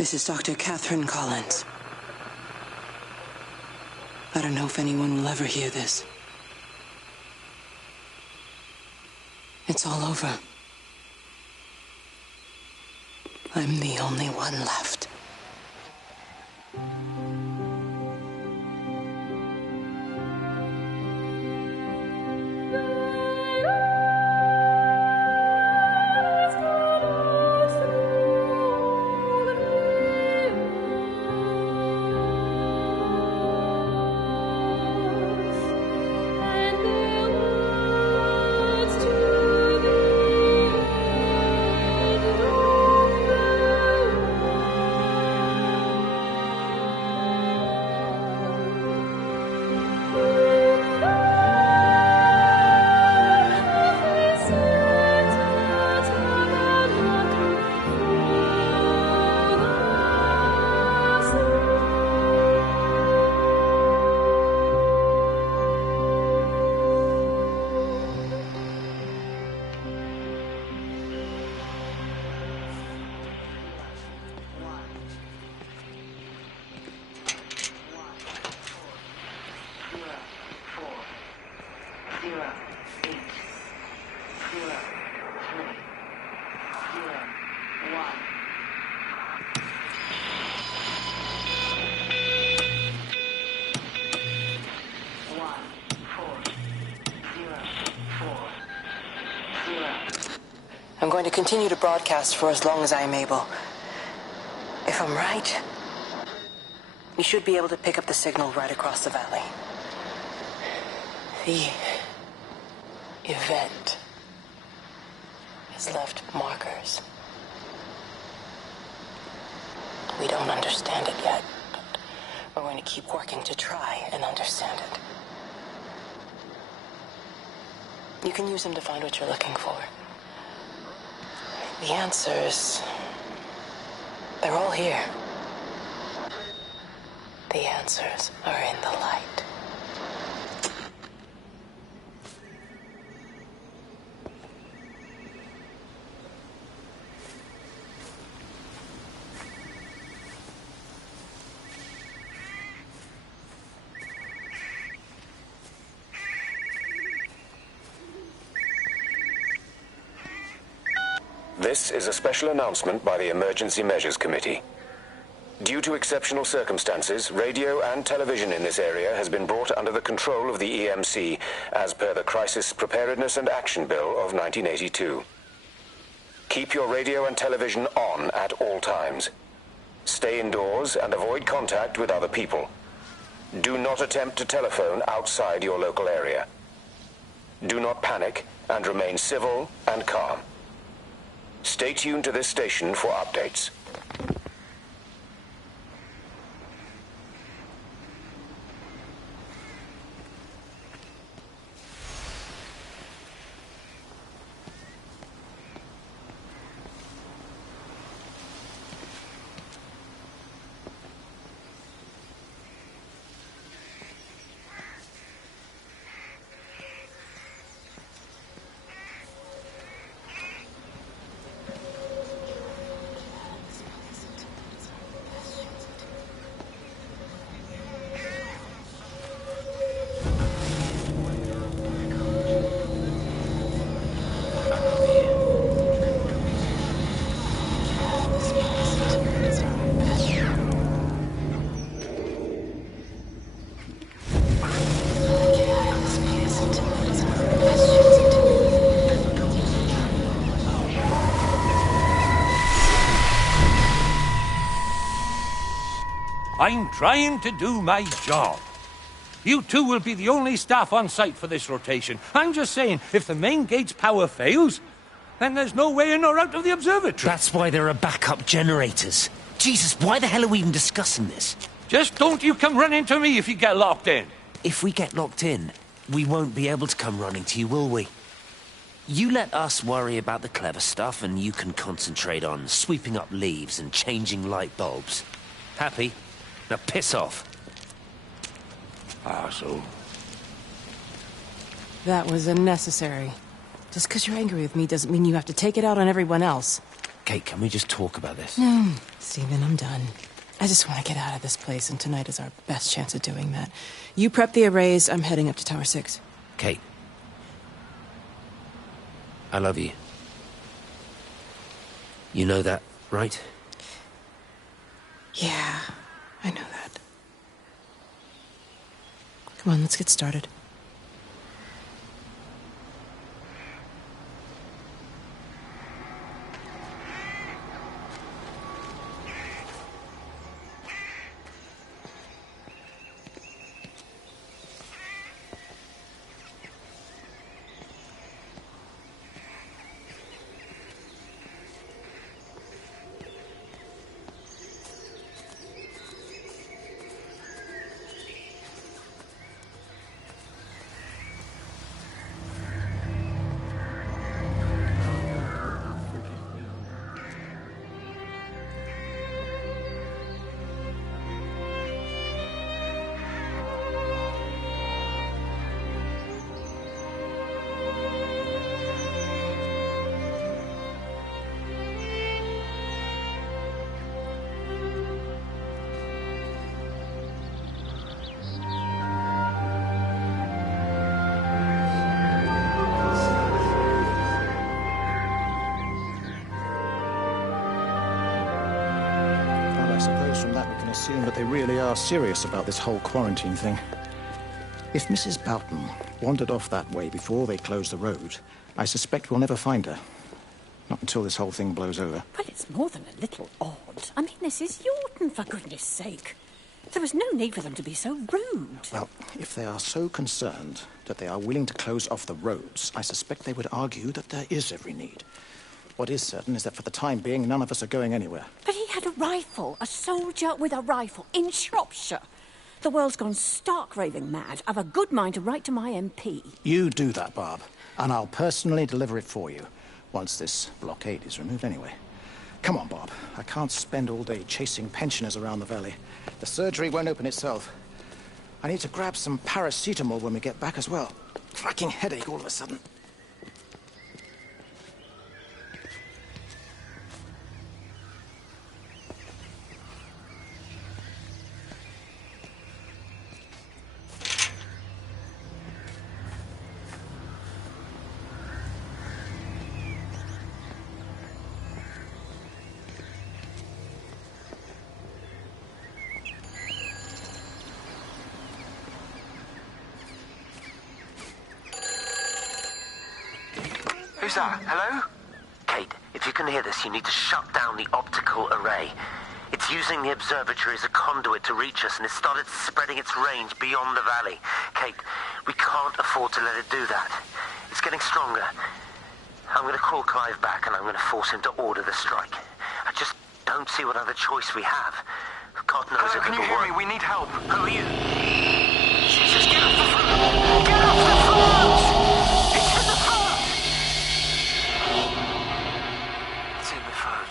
This is Dr. Catherine Collins. I don't know if anyone will ever hear this. It's all over. I'm the only one left. I'm going to continue to broadcast for as long as I am able. If I'm right, you should be able to pick up the signal right across the valley. The event has left markers. We don't understand it yet, but we're going to keep working to try and understand it. You can use them to find what you're looking for. The answers, they're all here. The answers are in the light. This is a special announcement by the Emergency Measures Committee. Due to exceptional circumstances, radio and television in this area has been brought under the control of the EMC as per the Crisis Preparedness and Action Bill of 1982. Keep your radio and television on at all times. Stay indoors and avoid contact with other people. Do not attempt to telephone outside your local area. Do not panic and remain civil and calm. Stay tuned to this station for updates. I'm trying to do my job. You two will be the only staff on site for this rotation. I'm just saying, if the main gate's power fails, then there's no way in or out of the observatory. That's why there are backup generators. Jesus, why the hell are we even discussing this? Just don't you come running to me if you get locked in. If we get locked in, we won't be able to come running to you, will we? You let us worry about the clever stuff, and you can concentrate on sweeping up leaves and changing light bulbs. Happy? Now piss off. Arsehole. That was unnecessary. Just because you're angry with me doesn't mean you have to take it out on everyone else. Kate, can we just talk about this? No, Stephen, I'm done. I just want to get out of this place, and tonight is our best chance of doing that. You prep the arrays, I'm heading up to Tower 6. Kate. I love you. You know that, right? Yeah, I know that. Come on, let's get started. Assume that they really are serious about this whole quarantine thing. If Mrs. Boughton wandered off that way before they closed the road, I suspect we'll never find her. Not until this whole thing blows over. Well, it's more than a little odd. I mean, this is Yorton, for goodness sake. There was no need for them to be so rude. Well, if they are so concerned that they are willing to close off the roads, I suspect they would argue that there is every need. What is certain is that for the time being, none of us are going anywhere. But he had a rifle, a soldier with a rifle, in Shropshire. The world's gone stark raving mad. I've a good mind to write to my MP. You do that, Barb, and I'll personally deliver it for you, once this blockade is removed anyway. Come on, Bob. I can't spend all day chasing pensioners around the valley. The surgery won't open itself. I need to grab some paracetamol when we get back as well. Fucking headache all of a sudden. Who's that? Hello? Kate, if you can hear this, you need to shut down the optical array. It's using the observatory as a conduit to reach us, and it's started spreading its range beyond the valley. Kate, we can't afford to let it do that. It's getting stronger. I'm going to call Clive back, and I'm going to force him to order the strike. I just don't see what other choice we have. God knows Hello, if can you hear me? We need help. Who are you? Jesus, get off the phone! Get off the phone! It's in the phone! It's in the phone.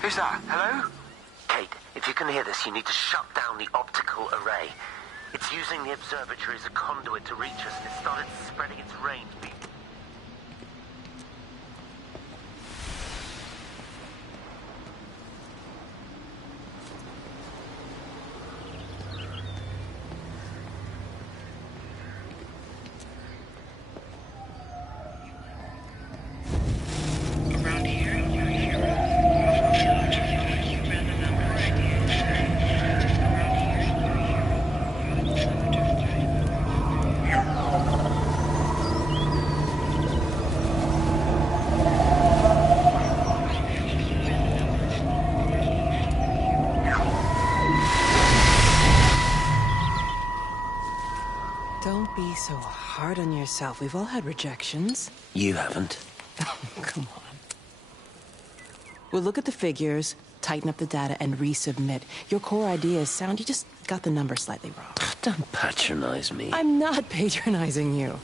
Who's that? Hello? Kate, if you can hear this, you need to shut down the optical array. It's using the observatory as a conduit to reach us, and it started spreading its range. Don't be so hard on yourself. We've all had rejections. You haven't. Come on. We'll look at the figures, tighten up the data, and resubmit. Your core idea is sound. You just got the number slightly wrong. Don't patronize me. I'm not patronizing you.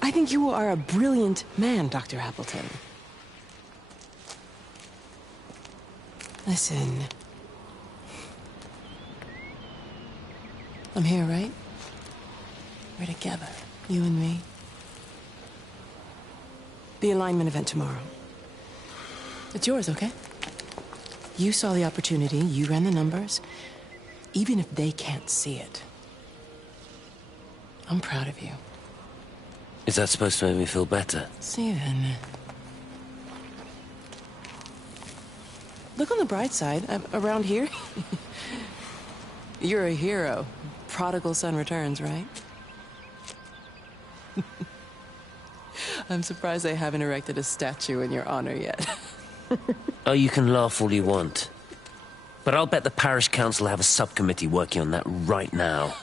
I think you are a brilliant man, Dr. Appleton. Listen. I'm here, right? We're together, you and me. The alignment event tomorrow. It's yours, okay? You saw the opportunity, you ran the numbers. Even if they can't see it, I'm proud of you. Is that supposed to make me feel better? Steven. Look on the bright side. Around here, you're a hero. Prodigal son returns, right? I'm surprised they haven't erected a statue in your honor yet. Oh, you can laugh all you want. But I'll bet the parish council have a subcommittee working on that right now.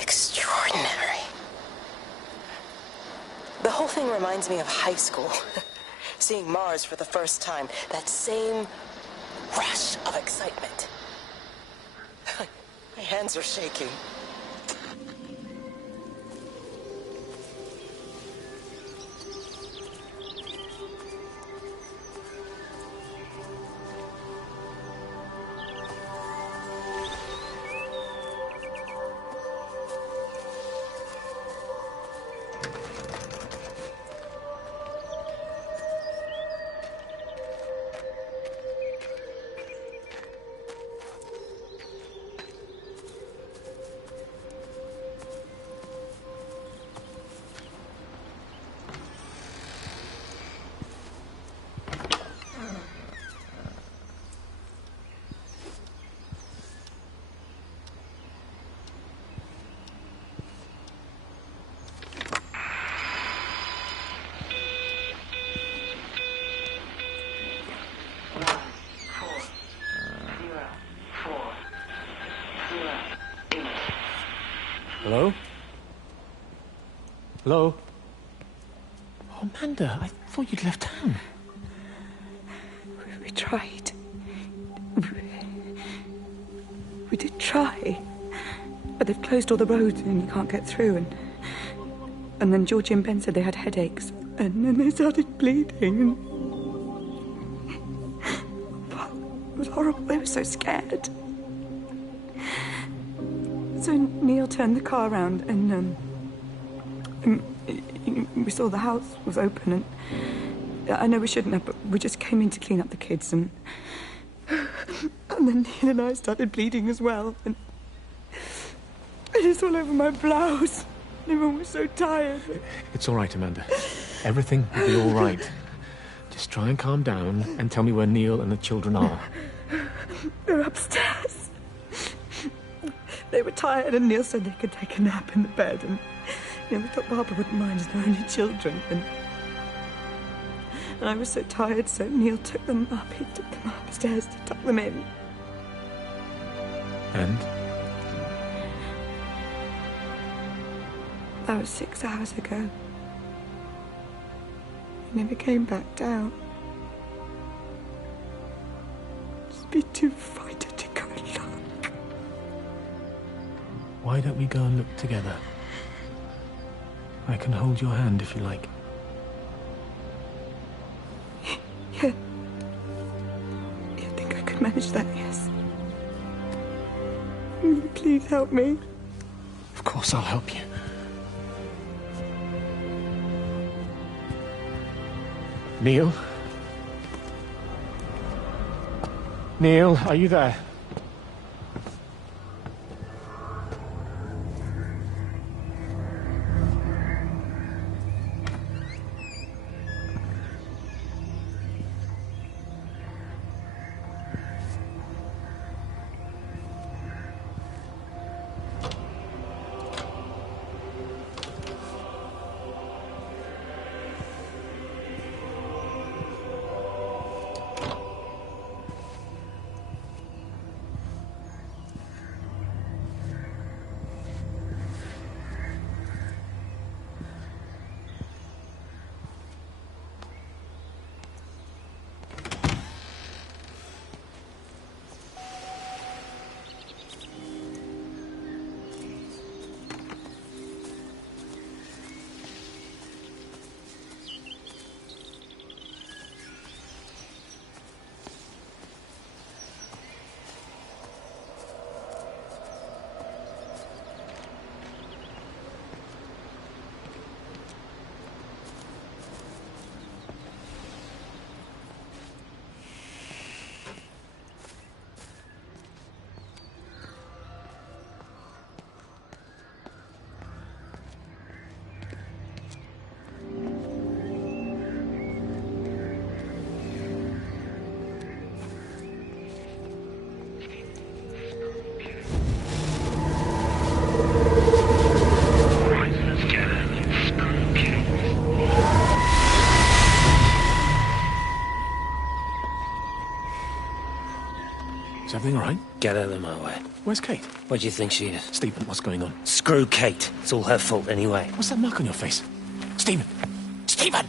Extraordinary. The whole thing reminds me of high school. Seeing Mars for the first time. That same rush of excitement. My hands are shaking. Hello? Hello? Oh, Amanda, I thought you'd left town. We tried. We did try. But they've closed all the roads and you can't get through. And then Georgie and Ben said they had headaches. And then they started bleeding. It was horrible. They were so scared. So Neil turned the car around and We saw the house was open, and I know we shouldn't have, but we just came in to clean up the kids, and then Neil and I started bleeding as well, and it's all over my blouse. Everyone was so tired. It's all right, Amanda. Everything will be all right. Just try and calm down and tell me where Neil and the children are. They're upstairs. They were tired, and Neil said they could take a nap in the bed, and we thought Barbara wouldn't mind as they're only children, and I was so tired, so Neil took them up. He took them upstairs to tuck them in. And? That was 6 hours ago. He never came back down. Just be too frightened to go and look. Why don't we go and look together? I can hold your hand if you like. Yeah. I think I could manage that, yes. Will you please help me? Of course I'll help you. Neil? Neil, are you there? Is everything all right? Get out of my way. Where's Kate? Where do you think she is? Stephen, what's going on? Screw Kate. It's all her fault anyway. What's that mark on your face? Stephen! Stephen!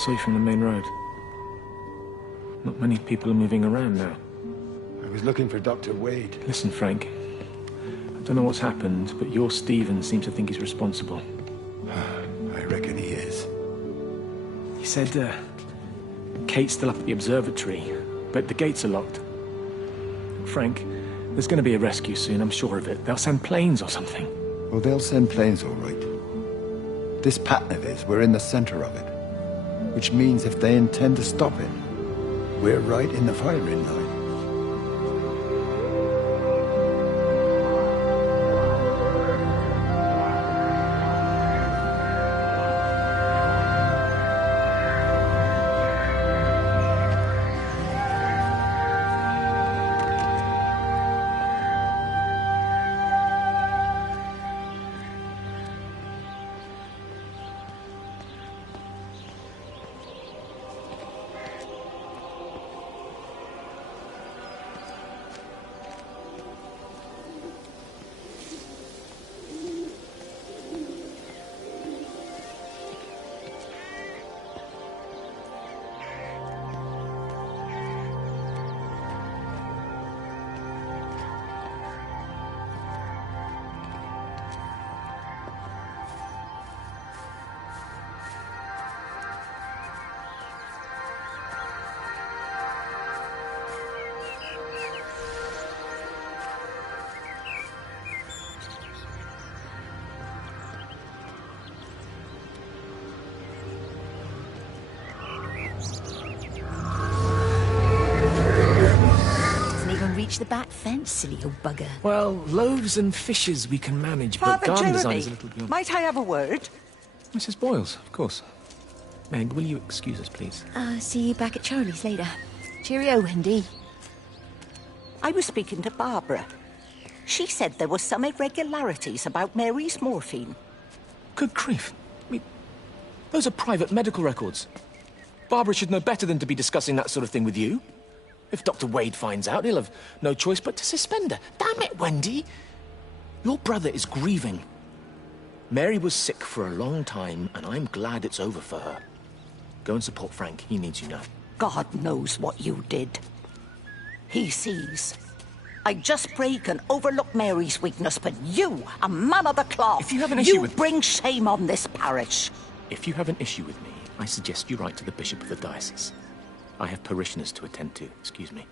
saw you from the main road. Not many people are moving around now. I was looking for Dr. Wade. Listen, Frank. I don't know what's happened, but your Stephen seems to think he's responsible. I reckon he is. He said, Kate's still up at the observatory, but the gates are locked. Frank, there's going to be a rescue soon, I'm sure of it. They'll send planes or something. Well, they'll send planes, all right. This pattern of his, we're in the center of it. Which means if they intend to stop it, we're right in the firing line. The back fence, silly old bugger. Well, loaves and fishes we can manage, but Father garden Jeremy, design is a little beyond... might I have a word? Mrs. Boyles, of course. Meg, will you excuse us, please? See you back at Charlie's later. Cheerio, Wendy. I was speaking to Barbara. She said there were some irregularities about Mary's morphine. Good grief. I mean, those are private medical records. Barbara should know better than to be discussing that sort of thing with you. If Dr. Wade finds out, he'll have no choice but to suspend her. Damn it, Wendy! Your brother is grieving. Mary was sick for a long time, and I'm glad it's over for her. Go and support Frank. He needs you now. God knows what you did. He sees. I just pray he can overlook Mary's weakness, but you, a man of the cloth, if you have an issue with... bring shame on this parish. If you have an issue with me, I suggest you write to the Bishop of the Diocese. I have parishioners to attend to. Excuse me.